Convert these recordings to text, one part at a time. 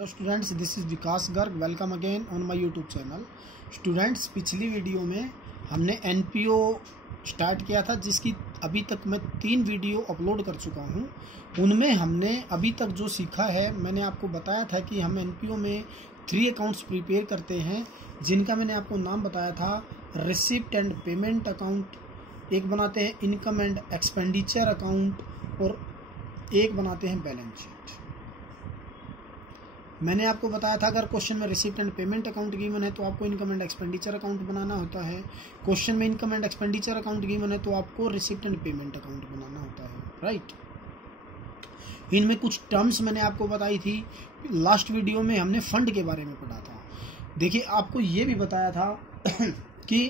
Hello students, this is Vikas Garg. Welcome again on my YouTube channel. Students, पिछली video में हमने NPO start किया था, जिसकी अभी तक मैं 3 वीडियो अपलोड कर चुका हूं। उनमें हमने अभी तक जो सीखा है, मैंने आपको बताया था कि हम एनपीओ में 3 अकाउंट्स प्रिपेयर करते हैं, जिनका मैंने आपको नाम बताया था रिसिप्ट एंड पेमेंट अकाउंट, एक बनाते हैं इनकम एंड एक्सपेंडिचर अकाउंट, और एक बनाते हैं बैलेंस शीट। मैंने आपको बताया था अगर क्वेश्चन में receipt and payment account given है तो आपको इनकम एंड एक्सपेंडिचर अकाउंट बनाना होता है। क्वेश्चन में income and expenditure account given है तो आपको रिसिप्ट एंड पेमेंट अकाउंट बनाना होता है, राइट। इनमें कुछ टर्म्स मैंने आपको बताई थी। लास्ट वीडियो में हमने फंड के बारे में पढ़ा था। देखिए, आपको ये भी बताया था कि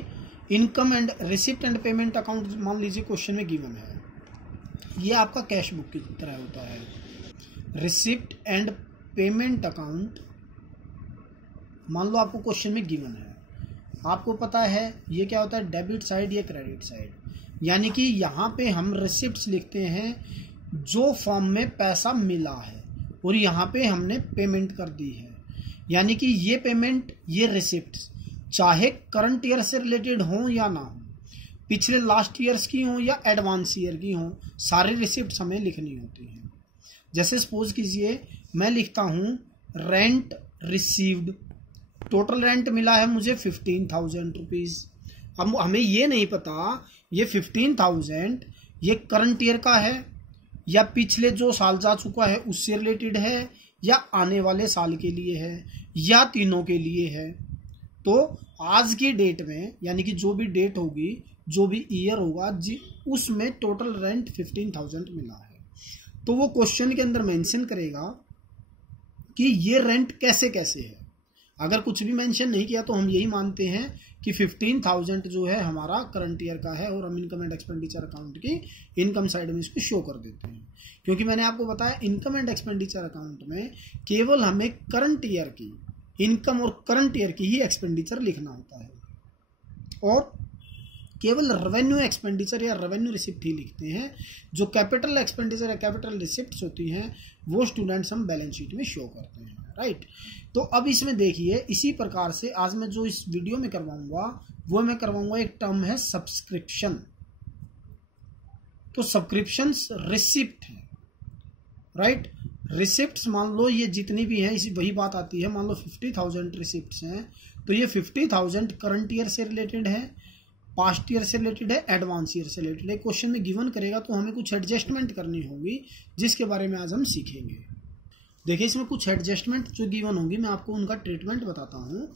income and receipt and payment account मान लीजिए क्वेश्चन में गिवन है, ये आपका कैश बुक की तरह होता है। रिसिप्ट एंड पेमेंट अकाउंट मान लो आपको क्वेश्चन में गिवन है, आपको पता है ये क्या होता है, डेबिट साइड या क्रेडिट साइड। यानी कि यहाँ पे हम रिसिप्ट्स लिखते हैं जो फॉर्म में पैसा मिला है, और यहाँ पे हमने पेमेंट कर दी है। यानी कि ये पेमेंट, ये रिसिप्ट्स चाहे करंट ईयर से रिलेटेड हो या ना हो, पिछले लास्ट ईयर्स की हो या एडवांस ईयर की हो, सारी रिसिप्ट्स हमें लिखनी होती हैं। जैसे सपोज कीजिए मैं लिखता हूं रेंट रिसीव्ड, टोटल रेंट मिला है मुझे 15,000 रुपीज। अब हमें ये नहीं पता ये 15,000 ये करंट ईयर का है या पिछले जो साल जा चुका है उससे रिलेटेड है, या आने वाले साल के लिए है, या तीनों के लिए है। तो आज की डेट में, यानी कि जो भी डेट होगी, जो भी ईयर होगा, उसमें टोटल रेंट 15,000 मिला है। तो वो क्वेश्चन के अंदर मेंशन करेगा कि ये रेंट कैसे कैसे है। अगर कुछ भी मेंशन नहीं किया तो हम यही मानते हैं कि 15,000 जो है हमारा करंट ईयर का है, और हम इनकम एंड एक्सपेंडिचर अकाउंट की इनकम साइड में इसको शो कर देते हैं। क्योंकि मैंने आपको बताया इनकम एंड एक्सपेंडिचर अकाउंट में केवल हमें करंट ईयर की इनकम और करंट ईयर की ही एक्सपेंडिचर लिखना होता है, और केवल रेवेन्यू एक्सपेंडिचर या रेवेन्यू रिसिप्ट ही लिखते हैं। जो कैपिटल एक्सपेंडिचर या कैपिटल रिसिप्ट्स होती हैं वो स्टूडेंट्स हम बैलेंस शीट में शो करते हैं, राइट। तो अब इसमें देखिए, इसी प्रकार से आज मैं जो इस वीडियो में करवाऊंगा वो मैं करवाऊंगा, एक टर्म है सब्सक्रिप्शन। तो सब्सक्रिप्शंस रिसिप्ट है, राइट। रिसिप्ट्स मान लो ये जितनी भी हैं, इसी वही बात आती है। मान लो 50,000 रिसिप्ट्स हैं, तो ये 50,000 करंट ईयर से रिलेटेड है, पास्ट ईयर से रिलेटेड है, एडवांस ईयर से रिलेटेड है। क्वेश्चन में गिवन करेगा तो हमें कुछ एडजस्टमेंट करनी होगी, जिसके बारे में आज हम सीखेंगे। देखिए, इसमें कुछ एडजस्टमेंट जो गिवन होंगी, मैं आपको उनका ट्रीटमेंट बताता हूं।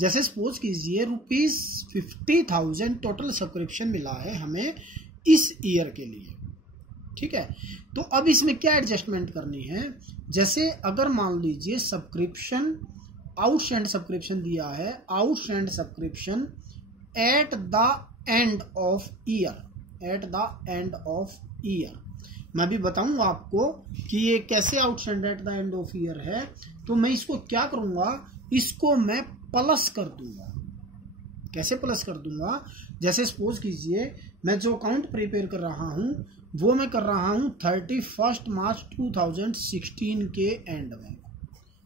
जैसे सपोज कीजिए ₹50,000 टोटल सब्सक्रिप्शन मिला है हमें इस ईयर के लिए, ठीक है। तो अब इसमें क्या एडजस्टमेंट करनी है। जैसे अगर मान लीजिए सब्सक्रिप्शन, आउटस्टैंड सब्सक्रिप्शन दिया है, outstand subscription at the end of year, at the end of year. मैं भी बताऊंगा आपको कि ये कैसे outstand at the end of year है। तो मैं इसको क्या करूंगा, इसको मैं प्लस कर दूंगा। कैसे प्लस कर दूंगा, जैसे सपोज कीजिए मैं जो अकाउंट प्रिपेयर कर रहा हूं वो मैं कर रहा हूं 31 मार्च 2016 के एंड में,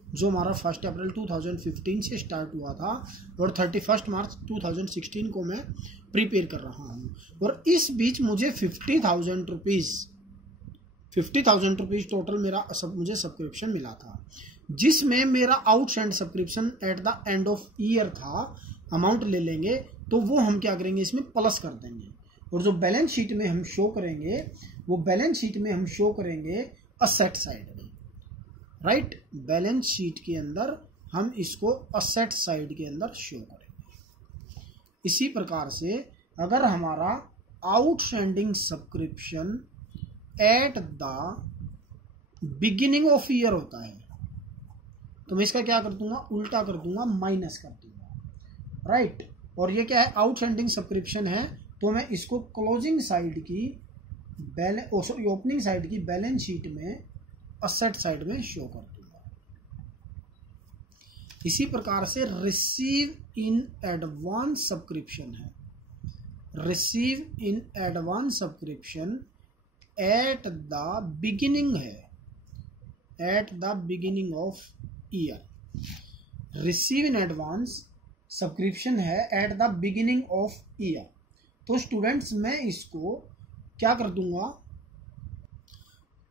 जो हमारा 1 अप्रैल 2015 से स्टार्ट हुआ था, और 31 मार्च 2016 को मैं प्रिपेयर कर रहा हूँ। और इस बीच मुझे 50,000 रुपीज़ टोटल मुझे सब्सक्रिप्शन मिला था, जिसमें मेरा outstand subscription at the end of year था। अमाउंट ले लेंगे तो वो हम क्या करेंगे, इसमें प्लस कर देंगे, और जो बैलेंस शीट में हम शो करेंगे वो बैलेंस शीट में हम शो करेंगे असेट साइड में, राइट। बैलेंस शीट के अंदर हम इसको असेट साइड के अंदर शो करेंगे। इसी प्रकार से अगर हमारा outstanding subscription at the beginning of year होता है, तो मैं इसका क्या कर दूंगा, उल्टा कर दूंगा, माइनस कर दूंगा, राइट। और ये क्या है, आउटस्टैंडिंग सब्सक्रिप्शन है, तो मैं इसको क्लोजिंग साइड की ओपनिंग साइड की बैलेंस शीट में असेट साइड में शो कर दूंगा। इसी प्रकार से रिसीव इन एडवांस सब्सक्रिप्शन है, receive in advance subscription at the beginning है, at the beginning of year. Receive in advance subscription है at the beginning of year. तो स्टूडेंट्स मैं इसको क्या कर दूंगा,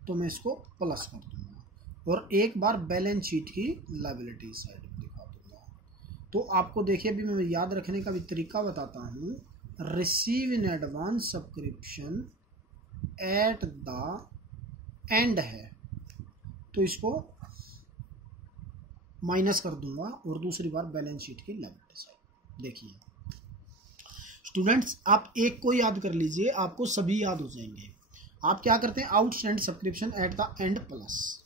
तो मैं इसको प्लस कर दूंगा और एक बार बैलेंस शीट की लायबिलिटी साइड में दिखा दूंगा। तो आपको देखिए अभी मैं याद रखने का भी तरीका बताता हूँ। Receive in advance subscription at the end है, तो इसको माइनस कर दूंगा और दूसरी बार बैलेंस शीट की लायबिलिटी साइड। देखिए स्टूडेंट्स, आप एक को याद कर लीजिए, आपको सभी याद हो जाएंगे। आप क्या करते हैं, outstand subscription at the end plus,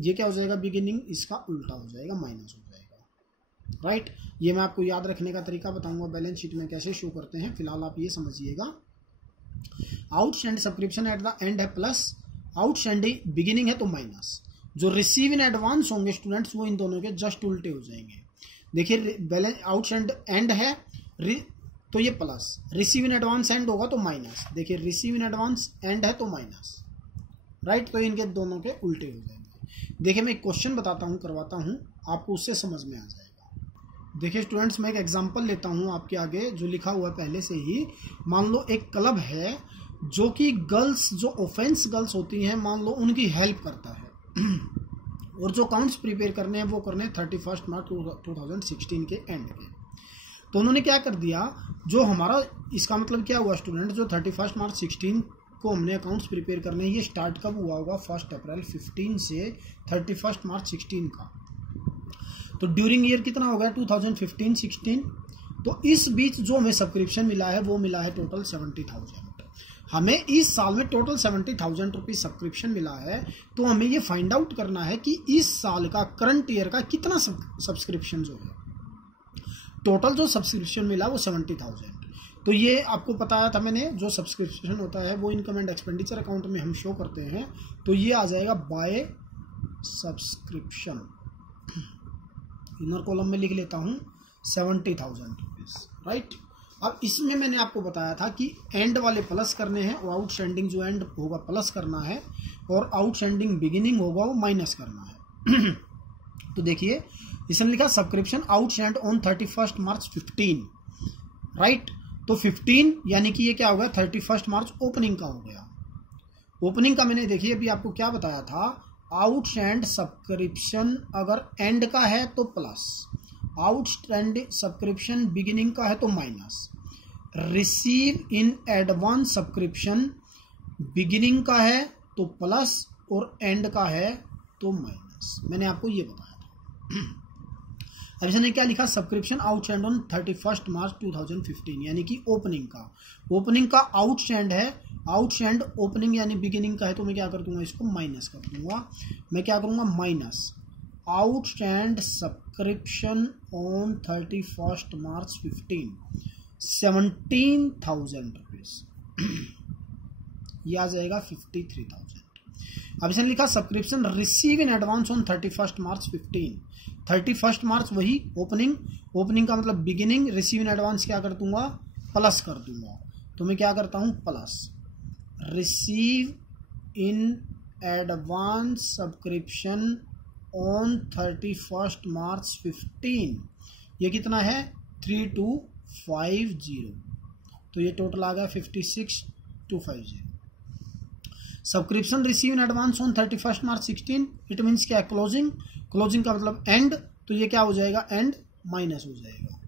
ये क्या हो जाएगा, बिगिनिंग, इसका उल्टा हो जाएगा, माइनस हो जाएगा, राइट। ये मैं आपको याद रखने का तरीका बताऊंगा बैलेंस शीट में कैसे शो करते हैं। फिलहाल आप ये समझिएगा, outstand subscription at the end है प्लस, आउटस्टैंडिंग बिगिनिंग है तो माइनस। जो रिसीव इन एडवांस होंगे स्टूडेंट्स वो इन दोनों के जस्ट उल्टे हो जाएंगे। देखिए बैलेंस आउटस्टैंड एंड है तो ये plus, receive in advance and होगा तो माइनस। देखिए रिसीव इन एडवांस एंड है तो माइनस, राइट। तो इनके दोनों के उल्टे हो जाएंगे। देखिए मैं एक क्वेश्चन बताता हूँ, करवाता हूँ, आपको उससे समझ में आ जाएगा। देखिए स्टूडेंट्स, मैं एक एग्जांपल लेता हूँ आपके आगे जो लिखा हुआ है पहले से ही। मान लो एक क्लब है जो कि गर्ल्स, जो ऑफेंस गर्ल्स होती हैं, मान लो उनकी हेल्प करता है और जो अकाउंट्स प्रिपेयर करने हैं वो करने हैं 31 मार्च 2016 के एंड के। तो उन्होंने क्या कर दिया, जो हमारा, इसका मतलब क्या हुआ स्टूडेंट, जो 31 मार्च 16 को हमने अकाउंट्स प्रिपेयर करने हैं, ये स्टार्ट कब हुआ होगा, 1 अप्रैल 15 से 31 मार्च 16 का। तो ड्यूरिंग ईयर कितना हो गया, 2015-16। तो इस बीच जो हमें सब्सक्रिप्शन मिला है वो मिला है टोटल 70,000। हमें इस साल में टोटल 70,000 रुपीज सब्सक्रिप्शन मिला है। तो हमें ये फाइंड आउट करना है कि इस साल का, करंट ईयर का कितना सब्सक्रिप्शन जो है, टोटल जो सब्सक्रिप्शन मिला वो 70,000। तो ये आपको बताया था मैंने, जो सब्सक्रिप्शन होता है वो इनकम एंड एक्सपेंडिचर अकाउंट में हम शो करते हैं। तो ये आ जाएगा बाय सब्सक्रिप्शन, इनर कॉलम में लिख लेता हूँ 70,000 रुपीज, राइट। अब इसमें मैंने आपको बताया था कि एंड वाले प्लस करने हैं और आउटस्टैंडिंग जो एंड होगा प्लस करना है और आउटस्टैंडिंग बिगिनिंग होगा वो माइनस करना है। तो देखिए इसमें लिखा subscription outstand on 31 March 15, right. तो 15 यानी कि ये क्या हो गया, 31 मार्च ओपनिंग का हो गया। ओपनिंग का मैंने देखिए अभी आपको क्या बताया था, आउटस्टैंड सब्सक्रिप्शन अगर एंड का है तो प्लस, आउटस्टैंडिंग सब्सक्रिप्शन बिगिनिंग का है तो minus. Receive in advance subscription beginning का है तो प्लस और एंड का है तो माइनस। मैंने आपको ये बताया था। अब इसने क्या लिखा, सब्सक्रिप्शन आउटस्टैंड ऑन 31 मार्च 2015 यानी कि ओपनिंग का, ओपनिंग का आउटस्टैंड है, आउटस्टैंड ओपनिंग यानी बिगिनिंग का है, तो मैं क्या कर दूंगा, इसको माइनस कर दूंगा। मैं क्या करूंगा, minus outstand subscription on 31 March 15 17,000 rupees, ये आ जाएगा 53,000। अब इसने लिखा subscription receive in advance on 31 मार्च 15, 31 मार्च वही ओपनिंग, ओपनिंग का मतलब बिगिनिंग, रिसीव इन एडवांस क्या कर दूंगा, प्लस कर दूंगा। तो मैं क्या करता हूं, plus receive in advance subscription on 31 मार्च 15, ये कितना है 3250, तो ये टोटल आ गया 56,250। Subscription receive in advance on 31 March 16, it means क्या है, क्लोजिंग, क्लोजिंग का मतलब एंड, तो ये क्या हो जाएगा, एंड माइनस हो जाएगा।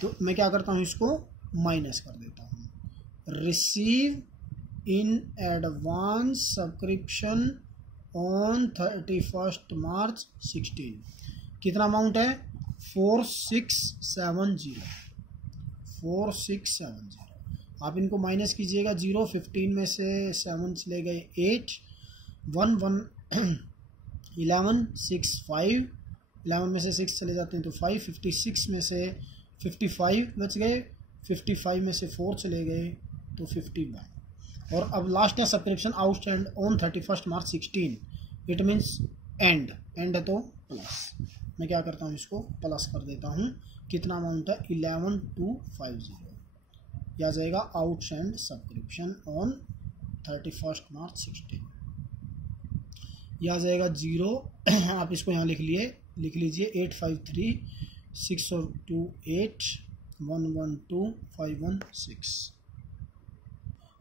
तो मैं क्या करता हूँ, इसको माइनस कर देता हूँ। Receive in advance subscription on 31 मार्च 16, कितना अमाउंट है, 4670, 4670। आप इनको माइनस कीजिएगा, 0 15 में से 7 चले गए 8, 1 1 11 6 5, 11 में से 6 चले जाते हैं तो 5, 56 में से 55 बच गए, 55 में से 4 चले गए तो 51। और अब लास्ट है subscription outstand on 31 March 16, it means and, and है तो प्लस। मैं क्या करता हूँ, इसको प्लस कर देता हूँ, कितना अमाउंट है 11,250, यह आ जाएगा आउटस्टैंड सब्सक्रिप्शन ऑन 31 मार्च 16, यह आ जाएगा 0, आप इसको यहाँ लिख लिए लिख लीजिए 853628112516।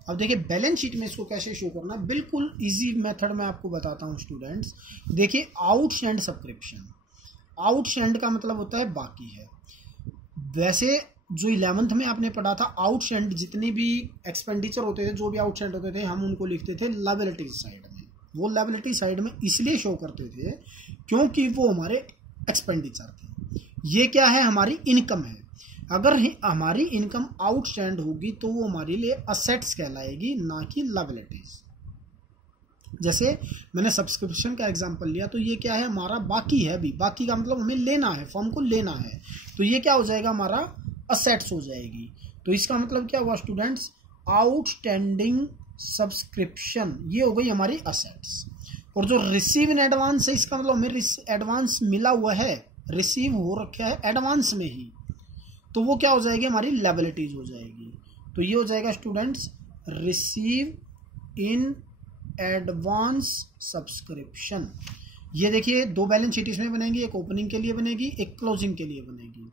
अब देखिए बैलेंस शीट में इसको कैसे शो करना, बिल्कुल इजी मेथड में आपको बताता हूँ स्टूडेंट्स। देखिए आउटस्टैंड सब्सक्रिप्शन, आउटस्टैंड का मतलब होता है बाकी है। वैसे जो 11th में आपने पढ़ा था, आउटस्टैंड जितने भी एक्सपेंडिचर होते थे, जो भी आउटस्टैंड होते थे, हम उनको लिखते थे लायबिलिटी साइड में। वो लायबिलिटी साइड में इसलिए शो करते थे क्योंकि वो हमारे एक्सपेंडिचर थे। ये क्या है, हमारी इनकम है। अगर हमारी इनकम आउटस्टैंड होगी तो वो हमारे लिए असेट्स कहलाएगी, ना कि लायबिलिटीज। जैसे मैंने सब्सक्रिप्शन का एग्जांपल लिया, तो ये क्या है, हमारा बाकी है। अभी बाकी का मतलब हमें लेना है, फर्म को लेना है, तो ये क्या हो जाएगा, हमारा असेट्स हो जाएगी। तो इसका मतलब क्या हुआ स्टूडेंट्स, आउटस्टैंडिंग सब्सक्रिप्शन ये हो गई हमारी असेट्स। और जो रिसीव इन एडवांस है, इसका मतलब हमें एडवांस मिला हुआ है, रिसीव हो रखा है एडवांस में ही, तो वो क्या हो जाएगी, हमारी लायबिलिटीज हो जाएगी। तो ये हो जाएगा students receive in advance subscription. ये देखिए दो बैलेंस शीट इसमें बनेगी, एक ओपनिंग के लिए बनेगी, एक क्लोजिंग के लिए बनेगी।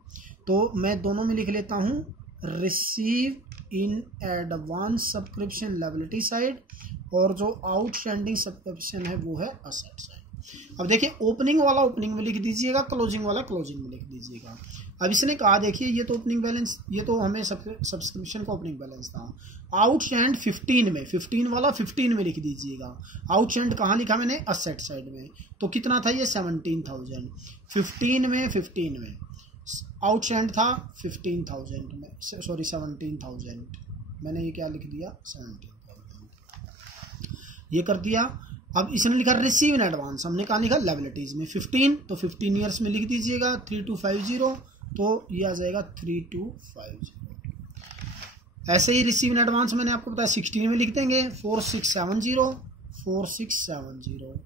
तो मैं दोनों में लिख लेता हूं receive in advance subscription liability side, और जो आउटस्टैंडिंग सब्सक्रिप्शन है वो है असेट साइड। अब देखिए ओपनिंग वाला ओपनिंग में लिख दीजिएगा, क्लोजिंग वाला क्लोजिंग में लिख दीजिएगा। अब इसने कहा देखिए ये तो ओपनिंग बैलेंस, ये तो हमें सब्सक्रिप्शन का ओपनिंग बैलेंस था। आउटस्टैंड 15 में, 15 वाला 15 में लिख दीजिएगा। आउटस्टैंड कहाँ लिखा मैंने, असेट साइड में। तो कितना था ये 17,000। 15 में आउटस्टैंड था 15,000 में, सॉरी 17,000। मैंने ये क्या लिख दिया, 17,000 ये कर दिया। अब इसने लिखा रिसीव इन एडवांस, हमने कहा लिखा लायबिलिटीज में 15, तो 15 ईयर्स में लिख दीजिएगा 3250, तो ये आ जाएगा 3250। ऐसे ही रिसीव इन एडवांस मैंने आपको बताया 16 में लिख देंगे 4670,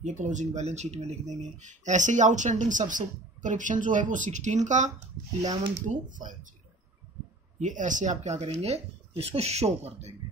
ये क्लोजिंग बैलेंस शीट में लिख देंगे। ऐसे ही आउटस्टैंडिंग सब्सक्रिप्शन जो है वो 16 का 11250, ये ऐसे आप क्या करेंगे, इसको शो कर देंगे।